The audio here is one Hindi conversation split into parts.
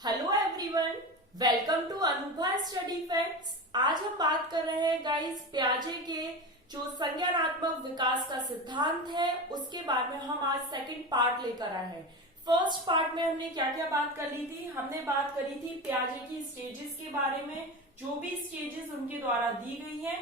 Hello everyone, welcome to Anubha study facts. आज हम बात कर रहे हैं गाइस पियाजे के जो संज्ञानात्मक विकास का सिद्धांत है उसके बारे में। हम आज सेकंड पार्ट लेकर आए हैं। फर्स्ट पार्ट में हमने क्या क्या बात कर ली थी? हमने बात करी थी पियाजे की स्टेजेस के बारे में। जो भी स्टेजेस उनके द्वारा दी गई है,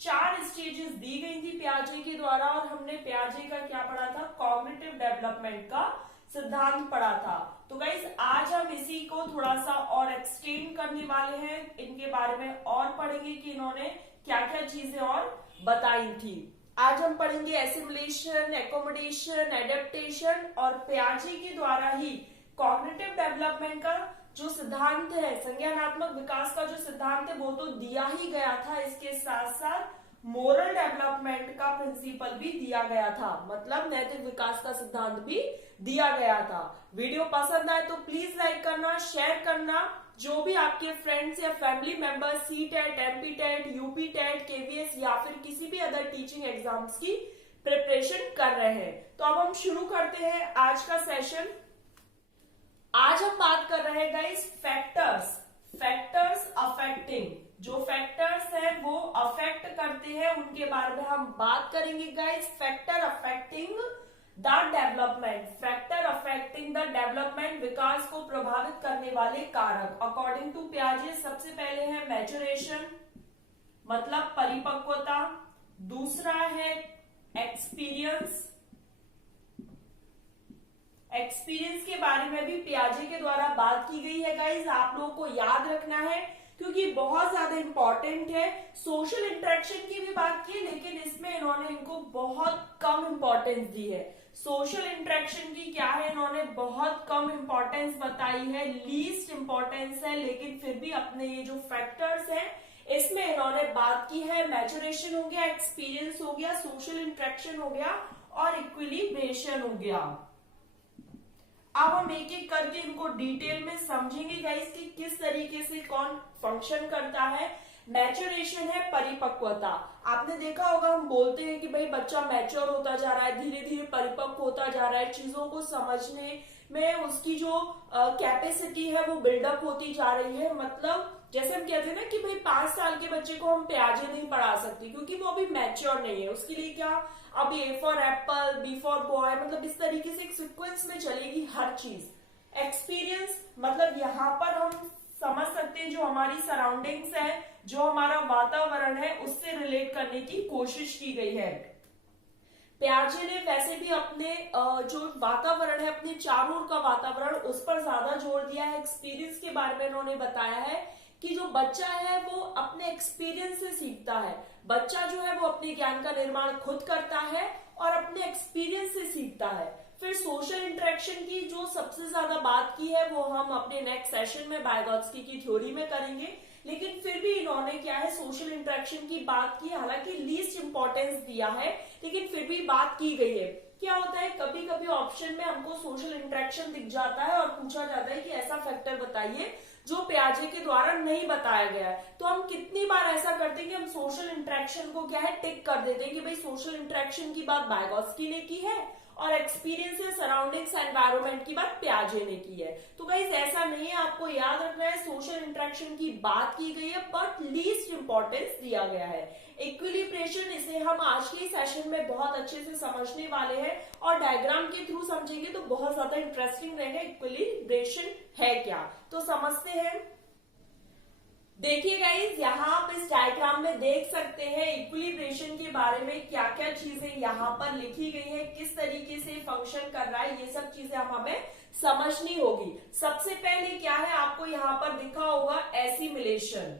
4 स्टेजेस दी गई थी पियाजे के द्वारा, और हमने पियाजे का क्या पढ़ा था? कॉग्निटिव डेवलपमेंट का सिद्धांत पढ़ा था। तो गाइस आज हम इसी को थोड़ा सा और एक्सटेंड करने वाले हैं, इनके बारे में और पढ़ेंगे कि इन्होंने क्या क्या चीजें और बताई थी। आज हम पढ़ेंगे एसिमुलेशन, एकोमोडेशन, एडेप्टेशन, और पियाजे के द्वारा ही कॉग्निटिव डेवलपमेंट का जो सिद्धांत है, संज्ञानात्मक विकास का जो सिद्धांत है वो तो दिया ही गया था, इसके साथ साथ मोरल डेवलपमेंट का प्रिंसिपल भी दिया गया था, मतलब नैतिक विकास का सिद्धांत भी दिया गया था। वीडियो पसंद आए तो प्लीज लाइक करना, शेयर करना। जो भी आपके फ्रेंड्स या family members CTET, MPTET, UPTET, KVS या फिर किसी भी अदर टीचिंग एग्जाम्स की प्रिपरेशन कर रहे हैं, तो अब हम शुरू करते हैं आज का सेशन। आज हम बात कर रहे हैं गाइस फैक्टर्स अफेक्टिंग। जो फैक्टर्स हैं वो अफेक्ट करते हैं, उनके बारे में हम बात करेंगे guys. Factor affecting the development, factor affecting the development, विकास को प्रभावित करने वाले कारक। अकॉर्डिंग टू पियाजे सबसे पहले है मैच्योरेशन, मतलब परिपक्वता। दूसरा है एक्सपीरियंस। एक्सपीरियंस के बारे में भी पियाजे के द्वारा बात की गई है गाइज, आप लोगों को याद रखना है क्योंकि बहुत ज्यादा इंपॉर्टेंट है। सोशल इंटरेक्शन की भी बात की, लेकिन इसमें इन्होंने इनको बहुत कम इंपॉर्टेंस दी है। सोशल इंटरेक्शन की क्या है, इन्होंने बहुत कम इंपॉर्टेंस बताई है, लीस्ट इंपॉर्टेंस है, लेकिन फिर भी अपने ये जो फैक्टर्स हैं इसमें इन्होंने बात की है। मैच्योरेशन हो गया, एक्सपीरियंस हो गया, सोशल इंटरेक्शन हो गया और इक्विलिब्रेशन हो गया। अब हम एक एक करके इनको डिटेल में समझेंगे गाइस कि किस तरीके से कौन फंक्शन करता है। मैच्योरेशन है परिपक्वता। आपने देखा होगा हम बोलते हैं कि भाई बच्चा मैच्योर होता जा रहा है, धीरे धीरे परिपक्व होता जा रहा है, चीजों को समझने में उसकी जो कैपेसिटी है वो बिल्डअप होती जा रही है। मतलब जैसे हम कहते हैं ना कि भाई 5 साल के बच्चे को हम पियाजे नहीं पढ़ा सकते क्योंकि वो अभी मैच्योर नहीं है। उसके लिए क्या, अब A for apple, B for boy, मतलब इस तरीके से एक सीक्वेंस में चलेगी हर चीज। एक्सपीरियंस मतलब यहाँ पर हम समझ सकते हैं जो हमारी सराउंडिंग्स है, जो हमारा वातावरण है, उससे रिलेट करने की कोशिश की गई है। पियाजे ने वैसे भी अपने जो वातावरण है, अपने चारों ओर का वातावरण, उस पर ज्यादा जोर दिया है। एक्सपीरियंस के बारे में इन्होंने बताया है कि जो बच्चा है वो अपने एक्सपीरियंस से सीखता है। बच्चा जो है वो अपने ज्ञान का निर्माण खुद करता है और अपने एक्सपीरियंस से सीखता है। फिर सोशल इंटरेक्शन की जो सबसे ज्यादा बात की है वो हम अपने नेक्स्ट सेशन में वाइगोत्स्की की थ्योरी में करेंगे, लेकिन फिर भी इन्होंने क्या है सोशल इंटरेक्शन की बात की, हालांकि लीस्ट इंपॉर्टेंस दिया है लेकिन फिर भी बात की गई है। क्या होता है, कभी कभी ऑप्शन में हमको सोशल इंटरेक्शन दिख जाता है और पूछा जाता है कि ऐसा फैक्टर बताइए जो पियाजे के द्वारा नहीं बताया गया है। तो हम कितनी बार ऐसा करते हैं कि हम सोशल इंटरेक्शन को क्या है टिक कर देते हैं कि भाई सोशल इंटरेक्शन की बात वाइगोत्स्की ने की है और एक्सपीरियंस है सराउंडिंग्स एनवायरमेंट की बात पियाजे ने की है। तो गाइस ऐसा नहीं है, आपको याद रखना है सोशल इंटरेक्शन की बात की गई है बट लीस्ट इंपॉर्टेंस दिया गया है। इक्विलिब्रेशन, इसे हम आज के सेशन में बहुत अच्छे से समझने वाले हैं और डायग्राम के थ्रू समझेंगे तो बहुत ज्यादा इंटरेस्टिंग रहेगा। इक्विलिब्रेशन है क्या, तो समझते हैं। देखिए गाइस, यहाँ आप इस डायग्राम में देख सकते हैं इक्विलिब्रेशन के बारे में क्या क्या चीजें यहाँ पर लिखी गई है, किस तरीके से फंक्शन कर रहा है, ये सब चीजें हमें समझनी होगी। सबसे पहले क्या है, आपको यहाँ पर दिखा होगा एसिमिलेशन।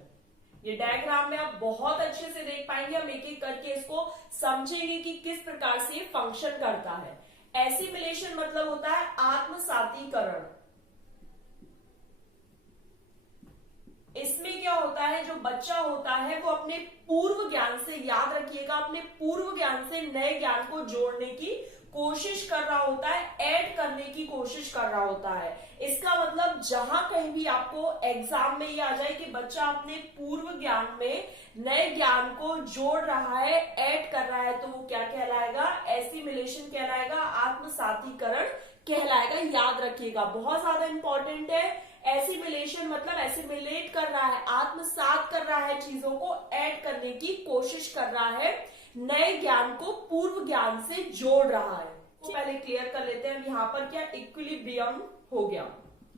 ये डायग्राम में आप बहुत अच्छे से देख पाएंगे, हम एक एक करके इसको समझेंगे कि किस प्रकार से फंक्शन करता है। एसिमिलेशन मतलब होता है आत्मसातीकरण। इसमें क्या होता है, जो बच्चा होता है वो अपने पूर्व ज्ञान से, याद रखिएगा, अपने पूर्व ज्ञान से नए ज्ञान को जोड़ने की कोशिश कर रहा होता है, ऐड करने की कोशिश कर रहा होता है। इसका मतलब जहां कहीं भी आपको एग्जाम में ये आ जाए कि बच्चा अपने पूर्व ज्ञान में नए ज्ञान को जोड़ रहा है, ऐड कर रहा है, तो वो क्या कहलाएगा, एसिमिलेशन कहलाएगा, आत्मसातीकरण कहलाएगा। याद रखिएगा, बहुत ज्यादा इंपॉर्टेंट है। ऐसी मतलब एसिमिलेट कर रहा है, आत्मसात कर रहा है, चीजों को ऐड करने की कोशिश कर रहा है, नए ज्ञान को पूर्व ज्ञान से जोड़ रहा है। तो पहले क्लियर कर लेते हैं यहाँ पर क्या इक्विलिब्रियम हो गया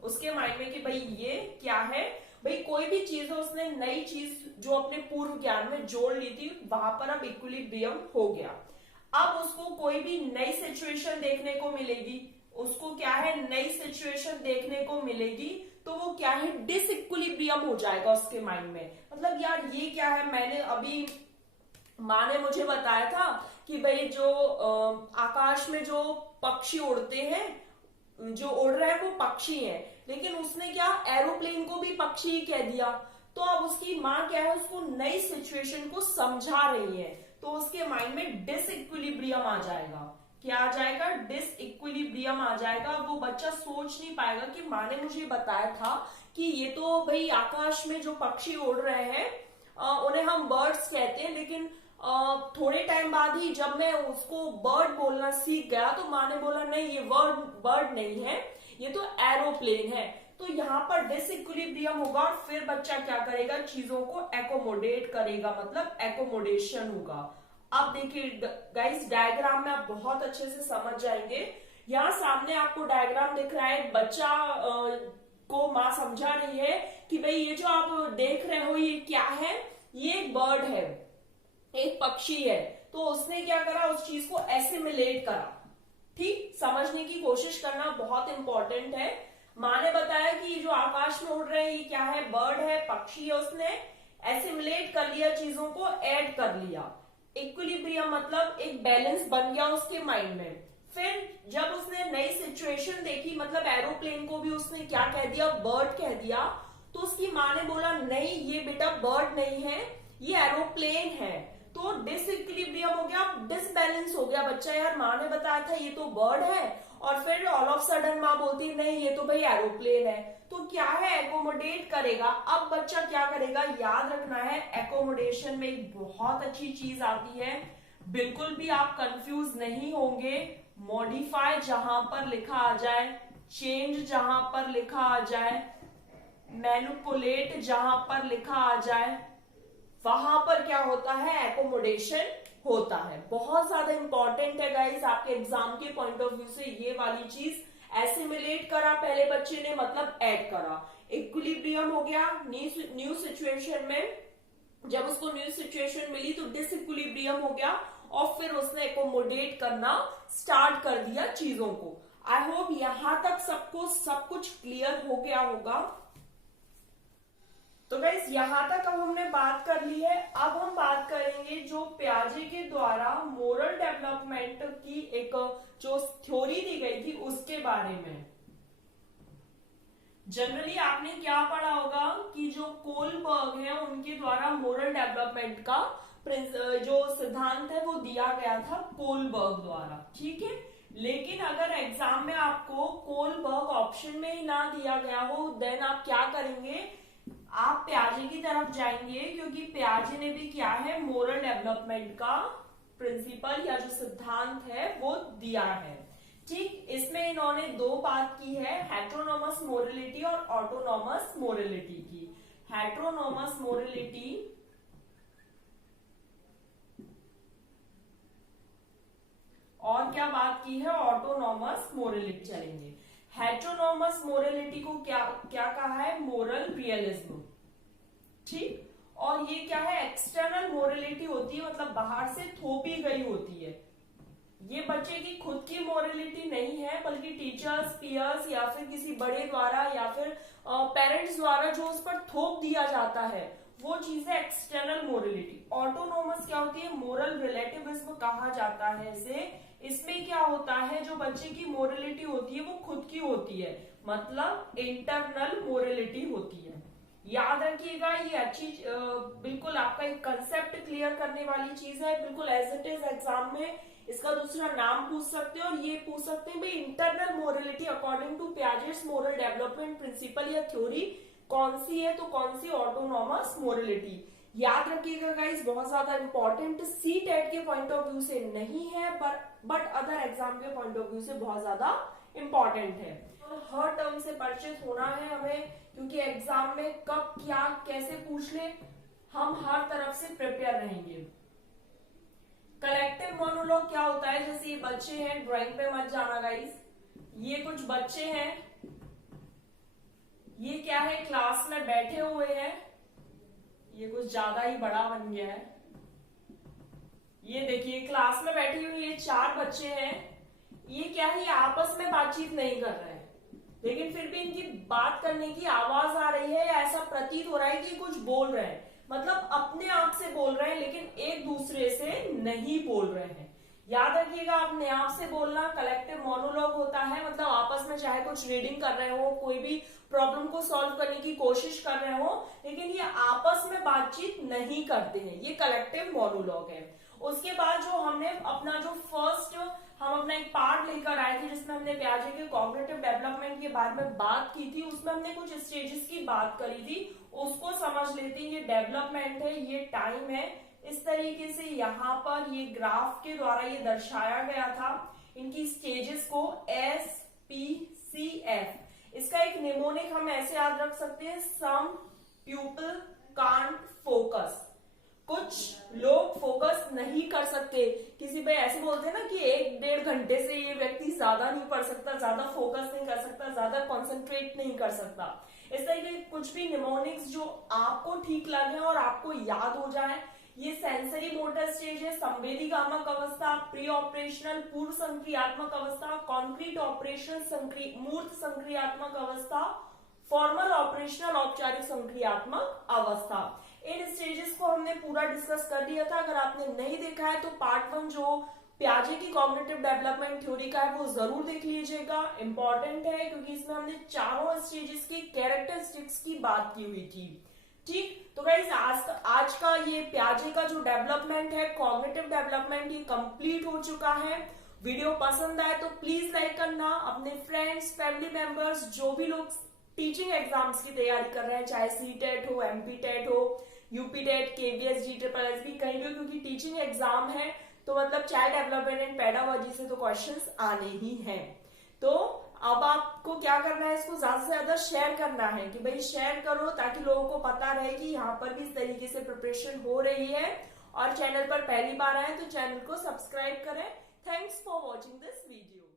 उसके माइंड में कि भाई ये क्या है, भाई कोई भी चीज है उसने नई चीज जो अपने पूर्व ज्ञान में जोड़ ली थी, वहां पर अब इक्विलिब्रियम हो गया। अब उसको कोई भी नई सिचुएशन देखने को मिलेगी, उसको क्या है नई सिचुएशन देखने को मिलेगी, तो वो क्या है डिसइक्विलिब्रियम हो जाएगा उसके माइंड में। मतलब यार ये क्या है, मैंने अभी माँ ने मुझे बताया था कि भाई जो आकाश में जो पक्षी उड़ते हैं, जो उड़ रहे हैं वो पक्षी हैं, लेकिन उसने क्या एरोप्लेन को भी पक्षी ही कह दिया। तो अब उसकी माँ क्या है उसको नई सिचुएशन को समझा रही है, तो उसके माइंड में डिसइक्विलिब्रियम आ जाएगा। क्या आ जाएगा, डिसइक्विलिब्रियम आ जाएगा। वो बच्चा सोच नहीं पाएगा कि माँ ने मुझे बताया था कि ये तो भाई आकाश में जो पक्षी उड़ रहे हैं उन्हें हम बर्ड्स कहते हैं, लेकिन थोड़े टाइम बाद ही जब मैं उसको बर्ड बोलना सीख गया तो माँ ने बोला नहीं ये बर्ड नहीं है, ये तो एरोप्लेन है। तो यहाँ पर डिसइक्विलिब्रियम होगा और फिर बच्चा क्या करेगा, चीजों को एकोमोडेट करेगा, मतलब एकोमोडेशन होगा। अब देखिए गाइस डायग्राम में आप बहुत अच्छे से समझ जाएंगे। यहाँ सामने आपको डायग्राम दिख रहा है, एक बच्चा को माँ समझा रही है कि भाई ये जो आप देख रहे हो ये क्या है, ये एक बर्ड है, एक पक्षी है। तो उसने क्या करा, उस चीज को एसिमिलेट करा। ठीक, समझने की कोशिश करना बहुत इंपॉर्टेंट है। माँ ने बताया कि ये जो आकाश में उड़ रहे हैं ये क्या है, बर्ड है, पक्षी है। उसने एसिमिलेट कर लिया, चीजों को ऐड कर लिया। इक्विलिब्रियम मतलब एक बैलेंस बन गया उसके माइंड में। फिर जब उसने नई सिचुएशन देखी, मतलब एरोप्लेन को भी उसने क्या कह दिया, बर्ड कह दिया, तो उसकी माँ ने बोला नहीं ये बेटा बर्ड नहीं है, ये एरोप्लेन है। तो डिसइक्विलिब्रियम हो गया, डिसबैलेंस हो गया। बच्चा यार माँ ने बताया था ये तो बर्ड है, और फिर ऑल ऑफ सडन माँ बोलती नहीं ये तो भाई एरोप्लेन है। तो क्या है, एकोमोडेट करेगा। अब बच्चा क्या करेगा, याद रखना है एकोमोडेशन में एक बहुत अच्छी चीज आती है, बिल्कुल भी आप कंफ्यूज नहीं होंगे। मॉडिफाई जहां पर लिखा आ जाए, चेंज जहां पर लिखा आ जाए, मैनिपुलेट जहां पर लिखा आ जाए, वहां पर क्या होता है, एकोमोडेशन होता है। बहुत ज्यादा इंपॉर्टेंट है गाइस आपके एग्जाम के पॉइंट ऑफ व्यू से ये वाली चीज। एसिमिलेट करा पहले बच्चे ने, मतलब ऐड करा। इक्विलिब्रियम हो गया, न्यू सिचुएशन में जब उसको न्यू सिचुएशन मिली तो डिसइक्विलिब्रियम हो गया, और फिर उसने एकोमोडेट करना स्टार्ट कर दिया चीजों को। आई होप यहां तक सबको सब कुछ क्लियर हो गया होगा। तो गाइस यहां तक अब हमने बात कर ली है। अब हम बात करेंगे जो पियाजे के द्वारा मोरल डेवलपमेंट की एक जो थ्योरी दी गई थी उसके बारे में। जनरली आपने क्या पढ़ा होगा कि जो कोलबर्ग है उनके द्वारा मोरल डेवलपमेंट का जो सिद्धांत है वो दिया गया था कोलबर्ग द्वारा, ठीक है। लेकिन अगर एग्जाम में आपको कोलबर्ग ऑप्शन में ही ना दिया गया हो, देन आप क्या करेंगे, आप पियाजे की तरफ जाएंगे, क्योंकि पियाजे ने भी क्या है मोरल डेवलपमेंट का प्रिंसिपल या जो सिद्धांत है वो दिया है। ठीक, इसमें इन्होंने दो बात की है, हेट्रोनोमस मोरलिटी और ऑटोनोमस मोरलिटी की। हेट्रोनोमस मोरलिटी और क्या बात की है, ऑटोनोमस मोरलिटी। चलेंगे, हेट्रोनोमस मोरलिटी को क्या क्या कहा है, मोरल रियलिज्म, ठीक। और ये क्या है, एक्सटर्नल मोरलिटी होती है, मतलब बाहर से थोपी गई होती है। ये बच्चे की खुद की मोरलिटी नहीं है, बल्कि टीचर्स, पीयर्स या फिर किसी बड़े द्वारा या फिर पेरेंट्स द्वारा जो उस पर थोप दिया जाता है वो चीज है एक्सटर्नल मोरलिटी। ऑटोनोमस क्या होती है, मोरल रिलेटिविज्म कहा जाता है इसे। इसमें क्या होता है, जो बच्चे की मोरलिटी होती है वो खुद की होती है, मतलब इंटरनल मोरलिटी होती है। याद रखिएगा, ये अच्छी बिल्कुल आपका एक कंसेप्ट क्लियर करने वाली चीज है, बिल्कुल एज इट इज एग्जाम में इसका दूसरा नाम पूछ सकते हैं, और ये पूछ सकते हैं भाई internal morality according to Piaget's moral development principle या थ्योरी कौन सी है, तो कौन सी, ऑटोनोमस मोरलिटी। याद रखिएगा गाइस, बहुत ज्यादा इंपॉर्टेंट, सी टेट के पॉइंट ऑफ व्यू से नहीं है बट अदर एग्जाम के पॉइंट ऑफ व्यू से बहुत ज्यादा इंपॉर्टेंट है। हर टर्म से परिचित होना है हमें, क्योंकि एग्जाम एग्जाम में कब क्या कैसे पूछ ले, हम हर तरफ से प्रिपेयर रहेंगे। कलेक्टिव मोनोलॉग क्या होता है, जैसे ये बच्चे हैं, ड्राइंग पे मत जाना गाइस, ये कुछ बच्चे हैं, ये क्या है, क्लास में बैठे हुए हैं, ये कुछ ज्यादा ही बड़ा बन गया है, ये देखिए क्लास में बैठी हुई ये 4 बच्चे हैं, ये क्या है, ये आपस में बातचीत नहीं कर रहे हैं, लेकिन फिर भी इनकी बात करने की आवाज आ रही है, या ऐसा प्रतीत हो रहा है कि कुछ बोल रहे हैं, मतलब अपने आप से बोल रहे हैं लेकिन एक दूसरे से नहीं बोल रहे हैं। याद रखिएगा, अपने आप से बोलना कलेक्टिव मोनोलॉग होता है, मतलब आपस में चाहे कुछ रीडिंग कर रहे हो, कोई भी प्रॉब्लम को सॉल्व करने की कोशिश कर रहे हो, लेकिन ये आपस में बातचीत नहीं करते हैं, ये कलेक्टिव मोनोलॉग है। उसके बाद जो हमने अपना जो फर्स्ट हम अपना एक पार्ट लेकर आए थे जिसमें हमने पियाजे के कॉग्निटिव डेवलपमेंट के बारे में बात की थी, उसमें हमने कुछ स्टेजेस की बात करी थी, उसको समझ लेते हैं। ये डेवलपमेंट है, ये टाइम है, इस तरीके से यहाँ पर ये ग्राफ के द्वारा ये दर्शाया गया था इनकी स्टेजेस को, SPCF। इसका एक निमोनिक हम ऐसे याद रख सकते हैं, सम पीपल कांट फोकस, कुछ लोग फोकस नहीं कर सकते। किसी पे ऐसे बोलते हैं ना कि 1-1.5 घंटे से ये व्यक्ति ज्यादा नहीं पढ़ सकता, ज्यादा फोकस नहीं कर सकता, ज्यादा कॉन्सेंट्रेट नहीं कर सकता। इस तरीके कुछ भी निमोनिक्स जो आपको ठीक लगे और आपको याद हो जाए, ये सेंसरी मोटर स्टेज है, संवेदीगामक अवस्था, प्री ऑपरेशनल पूर्व संक्रियात्मक अवस्था, कॉन्क्रीट ऑपरेशन मूर्त संक्रियात्मक अवस्था, फॉर्मल ऑपरेशनल औपचारिक संक्रियात्मक अवस्था। इन स्टेजेस को हमने पूरा डिस्कस कर दिया था। अगर आपने नहीं देखा है तो पार्ट 1 जो पियाजे की कॉग्निटिव डेवलपमेंट थ्योरी का है वो जरूर देख लीजिएगा, इंपॉर्टेंट है क्योंकि इसमें हमने चारों स्टेजेस की कैरेक्टरिस्टिक्स की बात की हुई थी। ठीक, तो गाइस आज का ये पियाजे का जो डेवलपमेंट है, कॉग्निटिव डेवलपमेंट, ये कंप्लीट हो चुका है। वीडियो पसंद आए तो प्लीज लाइक करना, अपने फ्रेंड्स, फैमिली मेंबर्स, जो भी लोग टीचिंग एग्जाम्स की तैयारी कर रहे हैं, चाहे सीटेट हो, एमपीटेट हो, यूपीटेट, केवीएस, जीट्रिपल कहीं भी, क्योंकि टीचिंग एग्जाम है तो मतलब चाइल्ड डेवलपमेंट एंड पेडागोजी से तो क्वेश्चंस आने ही हैं। तो अब आपको क्या करना है, इसको ज्यादा से ज्यादा शेयर करना है कि भाई शेयर करो ताकि लोगों को पता रहे कि यहाँ पर भी इस तरीके से प्रिपरेशन हो रही है। और चैनल पर पहली बार आए तो चैनल को सब्सक्राइब करें। Thanks for watching this video.